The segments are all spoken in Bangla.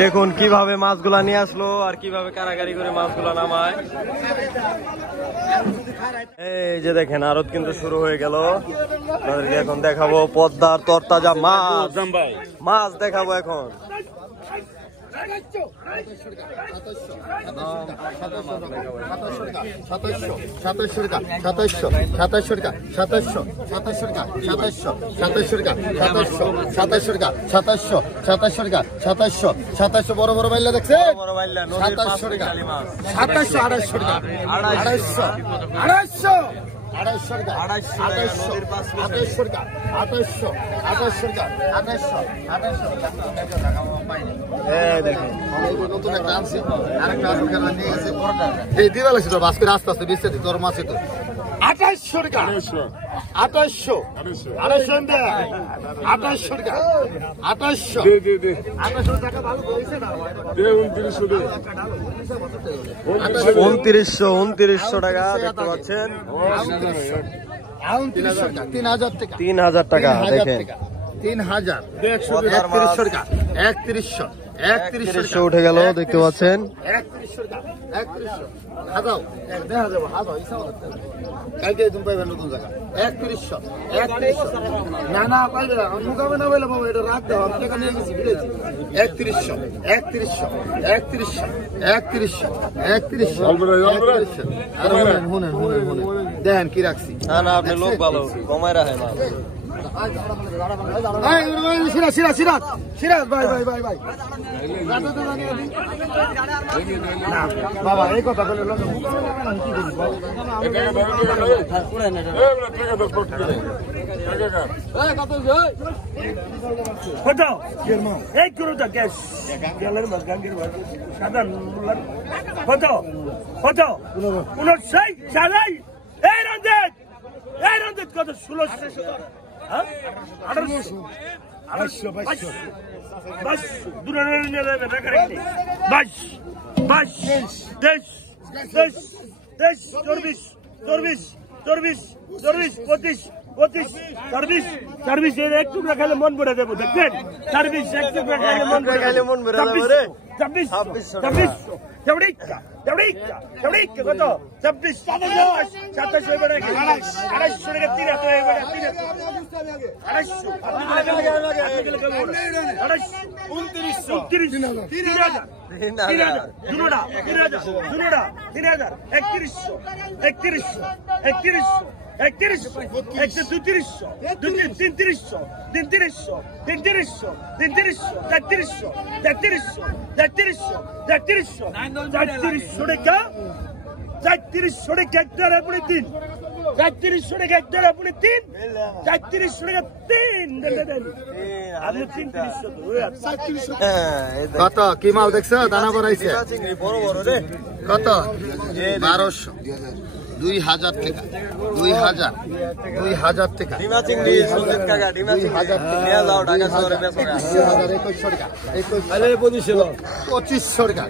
দেখুন কিভাবে মাছগুলা নিয়ে আসলো আর কিভাবে কারাগারি করে মাছগুলা নামায়। এই যে দেখেন আড়ত কিন্তু শুরু হয়ে গেল। আপনাদেরকে এখন দেখাবো পদ্মার তরতাজা মাছ, মাছ দেখাবো এখন। বড় বড় বাইলা দেখছে, 2700 টাকা, 2700, 2800 টাকা, 2800, 2800, 2800 টাকা, 2800, 2800 টাকা, 2800, 2800 টাকা, 2800, 2800 টাকা। নতুন একটা আনছি, আরেকটা আছে ওখানে নিয়ে গেছে। এই দিবা লাগছে তো বাস করে আস্তে আস্তে বিস্তারিত তোর মাছে তো 2800 টাকা, 2800, 2800 টাকা, 2800 টাকা, 2800, 2800 টাকা ভালো বলছে না, 2900 টাকা দেখতে পাচ্ছেন। 2900 টাকা, 3000 টাকা, 3000 টাকা দেখেন, 3000, 3100 টাকা, 3100, 3100 উঠে গেল দেখতে পাচ্ছেন। 3100 টাকা, 3100 হাজাও দেখা যাবো, হাজাও হিসাব করতে হবে। কালকে তুমি পাইবে নতুন জায়গা 3100, 3100 না না পাইবে না, মুখাবে না বলে বাবু এটা রাখ দাও, আমি টাকা নিয়ে গেছি ফিরেছি। 3100, 3100, 3100, 3100, 3100, 3100। আর শুনেন দেখেন কি রাখছি। না না আপনি লোক ভালো, কমায় রাখেন। বাবা এই কথা বলে কত 1600, 2800, 25 এক টুকরা খেলে মন ভরে দেবো, দেখবেন 26 এক টুকরা খেলে মন ভরে দেবো রে। 26 কত 26, 27 হয়ে নাকি 2800 টাকা, 3000 হয়ে গেল, 2800, কত কি মাল দেখছো? দানা বাড়াইছে বড় বড় রে। কত? 1200, 2000 টাকা, 2000, 2000 টাকা, ডিমা চিংড়ি সুজিত কাকা, ডিমা চিংড়ি নিয়ে যাও ঢাকা শহরে বেচো। 2100 টাকা, 2500 টাকা, 2500, 2600 টাকা,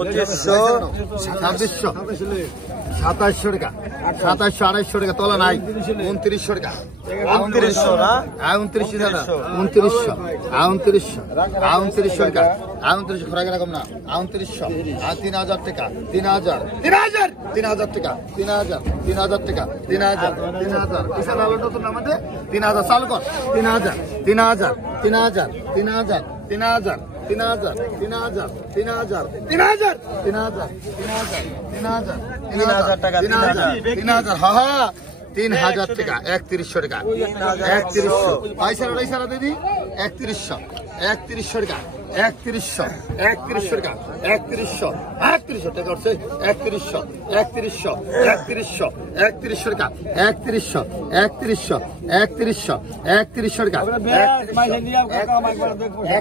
2500, 2600, 2700 টাকা, 2700, 2800 টাকা তোলা নাই, 2900 টাকা, 2900 না, 2900 টাকা, 2900, 2900, 2900 টাকা, 2900 খোরাক রকম না, 2900, 3000 টাকা, 3000, 3000, 3000 টাকা, 3000, 3000 টাকা, 3000, 3000 বিশাল আলো নতুন আমাদের 3000 চালু কর, 3000, 3000, 3000, 3000, 3000, 3000, 3000, 3000, 3000, 3000, 3000, 3000 টাকা, 3000, হা হা 3000 টাকা, 3100 টাকা, 3100 পয়সা দিদি, 3100, 3100 টাকা, 3100, 3100 টাকা, 3100, 3100 টাকা হচ্ছে 3100, 3100, 3100, 3100 টাকা, 3100, 3100, 3100, 3100 টাকা,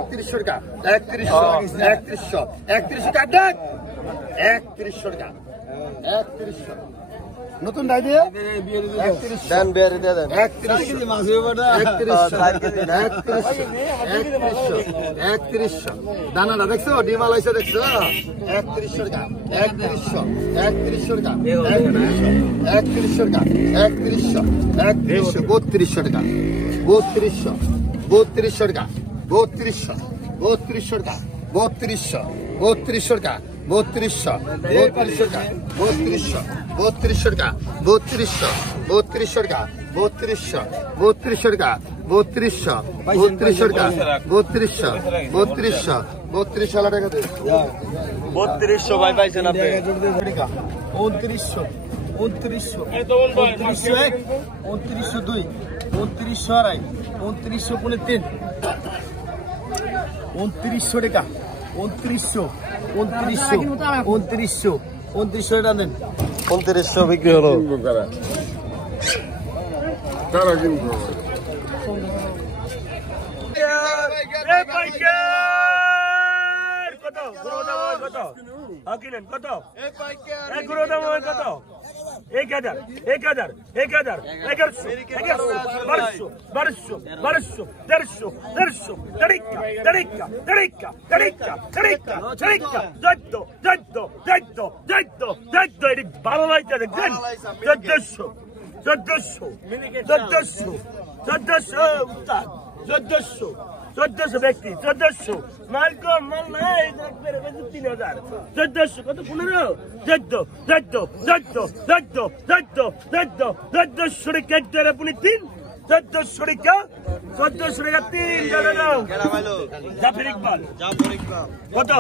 3100 টাকা, 3100, 3100, 3100 টাকা, 3100 টাকা, 3100, নতুন ডাই দিয়ে দেন বিয়ারি দিয়ে দেন 3100 দানাটা দেখছো ডিমাল হয়েছে দেখছো 3100 টাকা 3100 টাকা 3100 টাকা 3100 3200 টাকা 3200 টাকা 3200 টাকা 3200 টাকা 3200 টাকা 3200 টাকা 3200 টাকা 3200 টাকা 3200 টাকা 3200 টাকা দে 3200 ভাই পাইছেন আপনি 2900 2901 2902 2902 2903 2900 টাকা 2900 এটা নেন 2900 বিক্রি হলো এ পাইকার কত গুঁড়ো দাম হয় কত কিনেন কত এক গুঁড়ো দাম হয় কত 1000 1100 1200 ভালো লাগছে দেখছেন 1400 ব্যক্তি 1400 মাল কম মাল নাই 3000 1400 কত 15 1400 টাকা আপনি 1400 টাকা 3 জাফর ইকবাল কত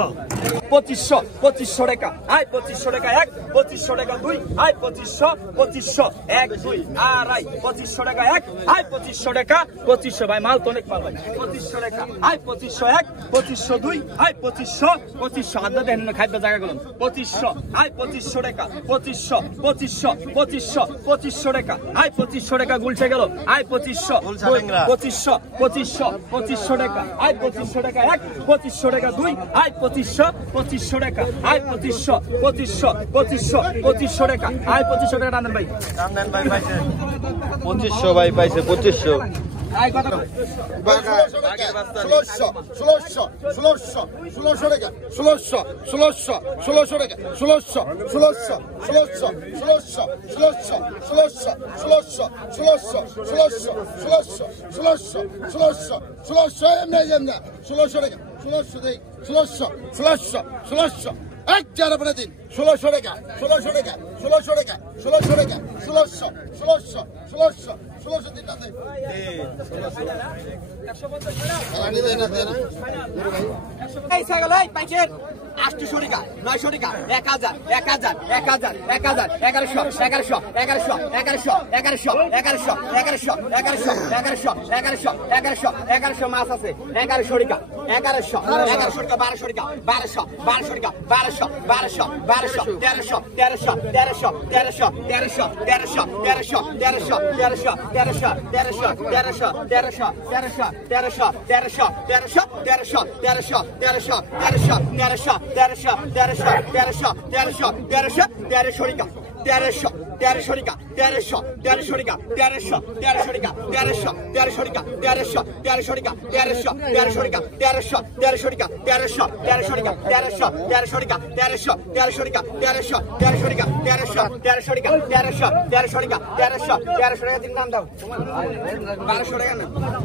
2500 টাকা আয় 2500 টাকা 1 2500 টাকা 2 আয় 2500 1 2 আড়াই 2500 টাকা 1 আয় 2500 টাকা 2500 ভাই মাল তো অনেক মাল ভাই 2500 টাকা আয় 2500 1 2500 2 আয় 2500 আদা দেন না খাইবে জায়গা গেল 2500 আয় 2500 টাকা 2500 টাকা আয় 2500 টাকা গুলছে গেল আয় 2500 টাকা আয় 2500 টাকা 1 2500 টাকা 2 আয় 2500 টাকা আয় 2500 টাকা আয় 2500 টাকা রান্দেন ভাই পাইছেন 2500 ভাই পাইছে 2500 আয় কত 1600 টাকা 1600 টাকা 1600 এক চার আপনার দিন 1600 টাকা 1600 টাকা 1600 টাকা 1600 টাকা 1600 দিন না এই ছাগল এই পাইছেন 800 টাকা 900 টাকা 1000 1100 মাছ আছে 1100 টাকা 1100 টাকা 1200 টাকা 1200 টাকা